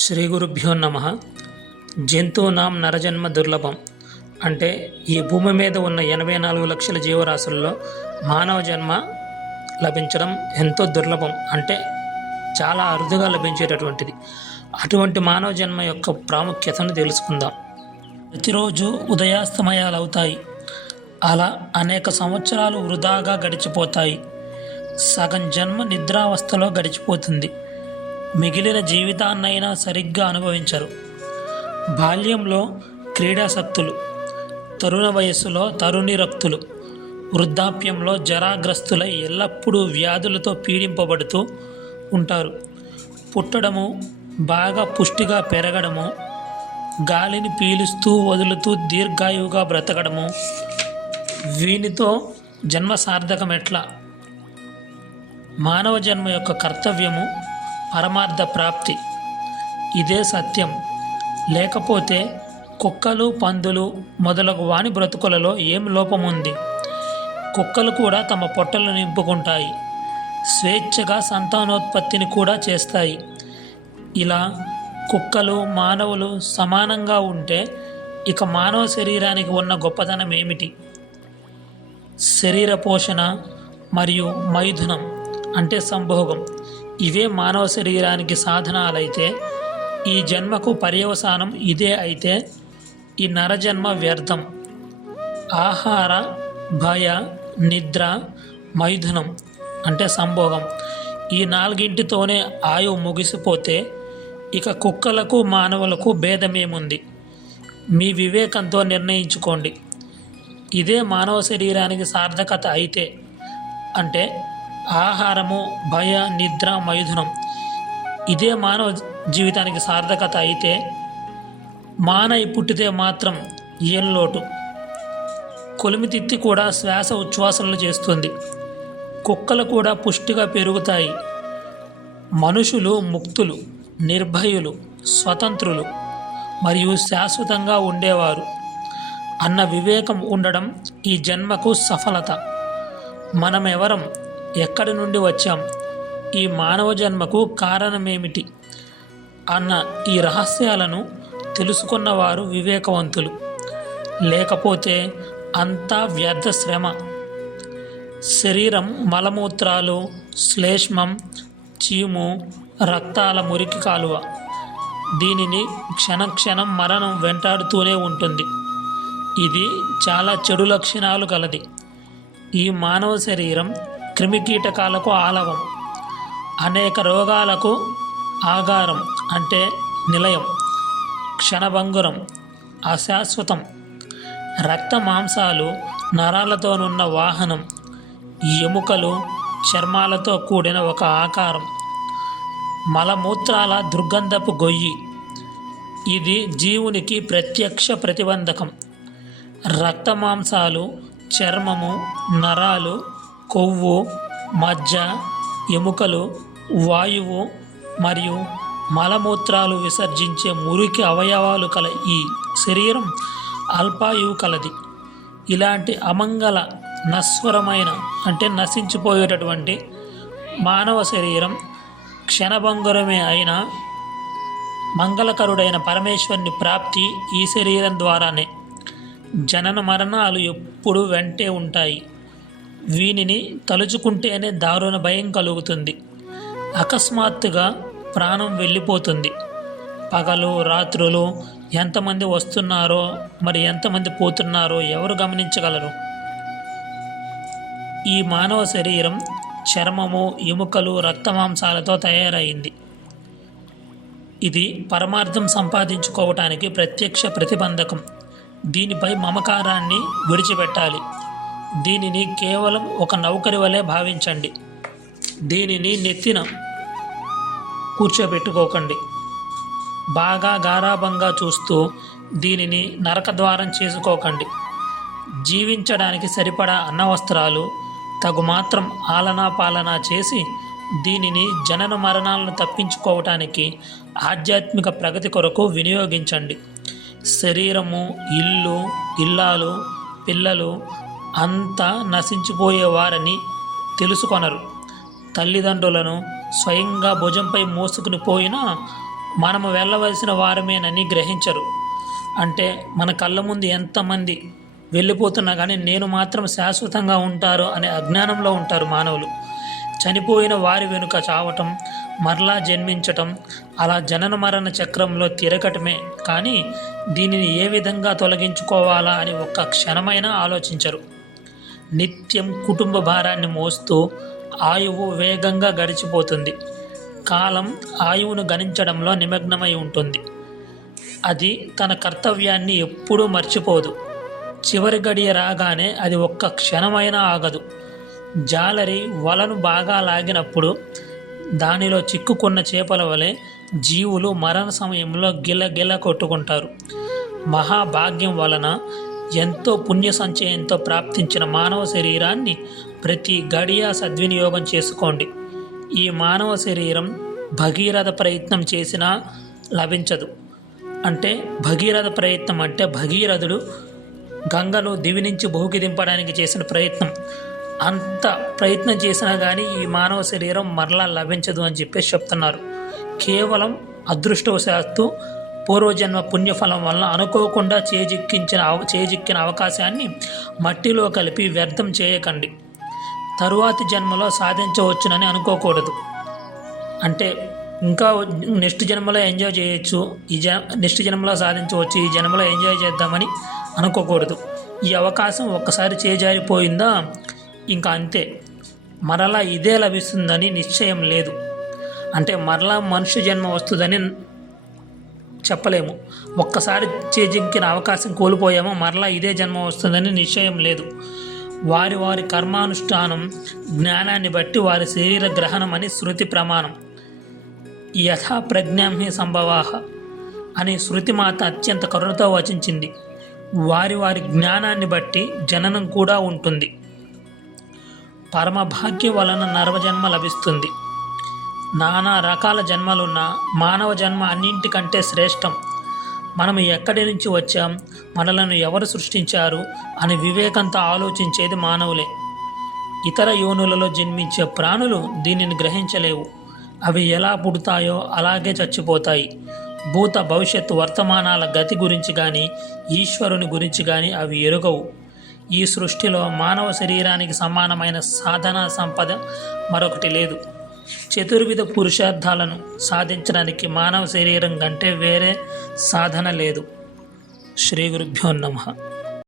శ్రీ గురుభ్యో నమ. జంతువునాం నరజన్మ దుర్లభం. అంటే ఈ భూమి మీద ఉన్న 84 లక్షల జీవరాశుల్లో మానవ జన్మ లభించడం ఎంతో దుర్లభం, అంటే చాలా అరుదుగా లభించేటటువంటిది. అటువంటి మానవ జన్మ యొక్క ప్రాముఖ్యతను తెలుసుకుందాం. ప్రతిరోజు ఉదయాస్తమయాలు అవుతాయి. అలా అనేక సంవత్సరాలు వృధాగా గడిచిపోతాయి. సగం జన్మ నిద్రావస్థలో గడిచిపోతుంది. మిగిలిన జీవితాన్నైనా సరిగ్గా అనుభవించరు. బాల్యంలో క్రీడాసక్తులు, తరుణ వయస్సులో తరుణిరక్తులు, వృద్ధాప్యంలో జరాగ్రస్తులై ఎల్లప్పుడూ వ్యాధులతో పీడింపబడుతూ ఉంటారు. పుట్టడము, బాగా పుష్టిగా పెరగడము, గాలిని పీలుస్తూ వదులుతూ దీర్ఘాయువుగా బ్రతకడము, వీనితో జన్మ సార్థకం ఎట్లా? మానవ జన్మ యొక్క కర్తవ్యము పరమార్థ ప్రాప్తి. ఇదే సత్యం. లేకపోతే కుక్కలు, పందులు మొదలగు వాని బ్రతుకులలో ఏం లోపముంది? కుక్కలు కూడా తమ పొట్టలు నింపుకుంటాయి, స్వేచ్ఛగా సంతానోత్పత్తిని కూడా చేస్తాయి. ఇలా కుక్కలు, మానవులు సమానంగా ఉంటే ఇక మానవ శరీరానికి ఉన్న గొప్పతనం ఏమిటి? శరీర పోషణ మరియు మైథునం అంటే సంభోగం, ఇవే మానవ శరీరానికి సాధనాలైతే ఈ జన్మకు పర్యవసానం ఇదే అయితే ఈ నరజన్మ వ్యర్థం. ఆహార, భయ, నిద్ర, మైథునం అంటే సంభోగం, ఈ నాలుగింటితోనే ఆయువు ముగిసిపోతే ఇక కుక్కలకు, మానవులకు భేదమేముంది? మీ వివేకంతో నిర్ణయించుకోండి. ఇదే మానవ శరీరానికి సార్థకత అయితే, అంటే ఆహారము, భయ, నిద్ర, మైథునం ఇదే మానవ జీవితానికి సార్థకత అయితే, మానై పుట్టితే మాత్రం ఏం లోటు? కొలిమితిత్తి కూడా శ్వాస ఉచ్ఛ్వాసనలు చేస్తుంది. కుక్కలు కూడా పుష్టిగా పెరుగుతాయి. మనుషులు ముక్తులు, నిర్భయులు, స్వతంత్రులు మరియు శాశ్వతంగా ఉండేవారు అన్న వివేకం ఉండడం ఈ జన్మకు సఫలత. మనమెవరం? ఎక్కడి నుండి వచ్చాం? ఈ మానవ జన్మకు కారణమేమిటి అన్న ఈ రహస్యాలను తెలుసుకున్నవారు వివేకవంతులు. లేకపోతే అంతా వ్యర్థ శ్రమ. శరీరం మలమూత్రాలు, శ్లేష్మం, చీము, రక్తాల మురికి కాలువ. దీనిని క్షణక్షణం మరణం వెంటాడుతూనే ఉంటుంది. ఇది చాలా చెడు లక్షణాలు కలది. ఈ మానవ శరీరం క్రిమికీటకాలకు ఆలవం, అనేక రోగాలకు ఆగారం అంటే నిలయం, క్షణభంగురం, అశాశ్వతం. రక్త మాంసాలు నరాలతోనున్న వాహనం, ఎముకలు చర్మాలతో కూడిన ఒక ఆకారం, మలమూత్రాల దుర్గంధపు గొయ్యి. ఇది జీవునికి ప్రత్యక్ష ప్రతిబంధకం. రక్త మాంసాలు, చర్మము, నరాలు, కొవ్వు, మజ్జ, ఎముకలు, వాయువు మరియు మలమూత్రాలు విసర్జించే మురికి అవయవాలు కల ఈ శరీరం అల్పాయువు కలది. ఇలాంటి అమంగళ, నశ్వరమైన అంటే నశించిపోయేటటువంటి మానవ శరీరం క్షణభంగురమే అయినా మంగళకరుడైన పరమేశ్వరుని ప్రాప్తి ఈ శరీరం ద్వారానే. జనన మరణాలు ఎప్పుడు వెంటే ఉంటాయి. వీనిని తలుచుకుంటేనే దారుణ భయం కలుగుతుంది. అకస్మాత్తుగా ప్రాణం వెళ్ళిపోతుంది. పగలు, రాత్రులు ఎంతమంది వస్తున్నారో మరి ఎంతమంది పోతున్నారో ఎవరు గమనించగలరు? ఈ మానవ శరీరం చర్మము, ఎముకలు, రక్తమాంసాలతో తయారైంది. ఇది పరమార్థం సంపాదించుకోవటానికి ప్రత్యక్ష ప్రతిబంధకం. దీనిపై మమకారాన్ని విడిచిపెట్టాలి. దీనిని కేవలం ఒక నౌకరి వలె భావించండి. దీనిని నెత్తిన కూర్చోబెట్టుకోకండి. బాగా గారాబంగా చూస్తూ దీనిని నరకద్వారం చేసుకోకండి. జీవించడానికి సరిపడా అన్నవస్త్రాలు, తగు మాత్రం ఆలనా పాలనా చేసి దీనిని జనన మరణాలను తప్పించుకోవటానికి ఆధ్యాత్మిక ప్రగతి కొరకు వినియోగించండి. శరీరము, ఇల్లు, ఇల్లాలు, పిల్లలు అంతా నశించిపోయేవారని తెలుసుకొనరు. తల్లిదండ్రులను స్వయంగా భుజంపై మోసుకుని పోయినా మనము వెళ్ళవలసిన వారమేనని గ్రహించరు. అంటే మన కళ్ళ ముందు ఎంతమంది వెళ్ళిపోతున్నా కానీ నేను మాత్రం శాశ్వతంగా ఉంటారు అనే అజ్ఞానంలో ఉంటారు మానవులు. చనిపోయిన వారి వెనుక చావటం, మరలా జన్మించటం, అలా జనన మరణ చక్రంలో తిరగటమే కానీ దీనిని ఏ విధంగా తొలగించుకోవాలా అని ఒక్క క్షణమైనా ఆలోచించరు. నిత్యం కుటుంబ భారాన్ని మోస్తూ ఆయువు వేగంగా గడిచిపోతుంది. కాలం ఆయువును గణించడంలో నిమగ్నమై ఉంటుంది. అది తన కర్తవ్యాన్ని ఎప్పుడూ మర్చిపోదు. చివరి గడియ రాగానే అది ఒక్క క్షణమైనా ఆగదు. జాలరి వలను బాగా లాగినప్పుడు దానిలో చిక్కుకున్న చేపల వలె జీవులు మరణ సమయంలో గిలగిల కొట్టుకుంటారు. మహాభాగ్యం వలన ఎంతో పుణ్య సంచయంతో ప్రాప్తించిన మానవ శరీరాన్ని ప్రతి గడియ సద్వినియోగం చేసుకోండి. ఈ మానవ శరీరం భగీరథ ప్రయత్నం చేసినా లభించదు. అంటే భగీరథ ప్రయత్నం అంటే భగీరథుడు గంగను దివి నుంచి భూకి దింపడానికి చేసిన ప్రయత్నం. అంత ప్రయత్నం చేసినా కానీ ఈ మానవ శరీరం మరలా లభించదు అని చెప్పేసి చెప్తున్నారు. కేవలం అదృష్టవశాత్తు పూర్వజన్మ పుణ్యఫలం వల్ల అనుకోకుండా చేజిక్కిన అవకాశాన్ని మట్టిలో కలిపి వ్యర్థం చేయకండి. తరువాతి జన్మలో సాధించవచ్చునని అనుకోకూడదు. అంటే ఇంకా నెక్స్ట్ జన్మలో ఎంజాయ్ చేయొచ్చు, నెక్స్ట్ జన్మలో సాధించవచ్చు, ఈ జన్మలో ఎంజాయ్ చేద్దామని అనుకోకూడదు. ఈ అవకాశం ఒక్కసారి చేజారిపోయిందా ఇంకా అంతే. మరలా ఇదే లభిస్తుందని నిశ్చయం లేదు. అంటే మరలా మనుష్య జన్మ వస్తుందని చెప్పలేము. ఒక్కసారి చేజిక్కిన అవకాశం కోల్పోయామో మరలా ఇదే జన్మ వస్తుందని నిశ్చయం లేదు. వారి వారి కర్మానుష్ఠానం జ్ఞానాన్ని బట్టి వారి శరీర గ్రహణం అని శృతి ప్రమాణం. యథా ప్రజ్ఞాహి సంభవాహ అని శృతిమాత అత్యంత కరుణతో వచించింది. వారి వారి జ్ఞానాన్ని బట్టి జననం కూడా ఉంటుంది. పరమభాగ్యం వలన నరజన్మ లభిస్తుంది. నానా రకాల జన్మలున్న మానవ జన్మ అన్నింటికంటే శ్రేష్టం. మనం ఎక్కడి నుంచి వచ్చాం, మనలను ఎవరు సృష్టించారు అని వివేకంతో ఆలోచించేది మానవులే. ఇతర యోనులలో జన్మించే ప్రాణులు దీనిని గ్రహించలేవు. అవి ఎలా పుడతాయో అలాగే చచ్చిపోతాయి. భూత భవిష్యత్తు వర్తమానాల గతి గురించి కానీ ఈశ్వరుని గురించి కానీ అవి ఎరుగవు. ఈ సృష్టిలో మానవ శరీరానికి సమానమైన సాధనా సంపద మరొకటి లేదు. చతుర్విధ పురుషార్థాలను సాధించడానికి మానవ శరీరం కంటే వేరే సాధన లేదు. శ్రీ గురుభ్యో నమః.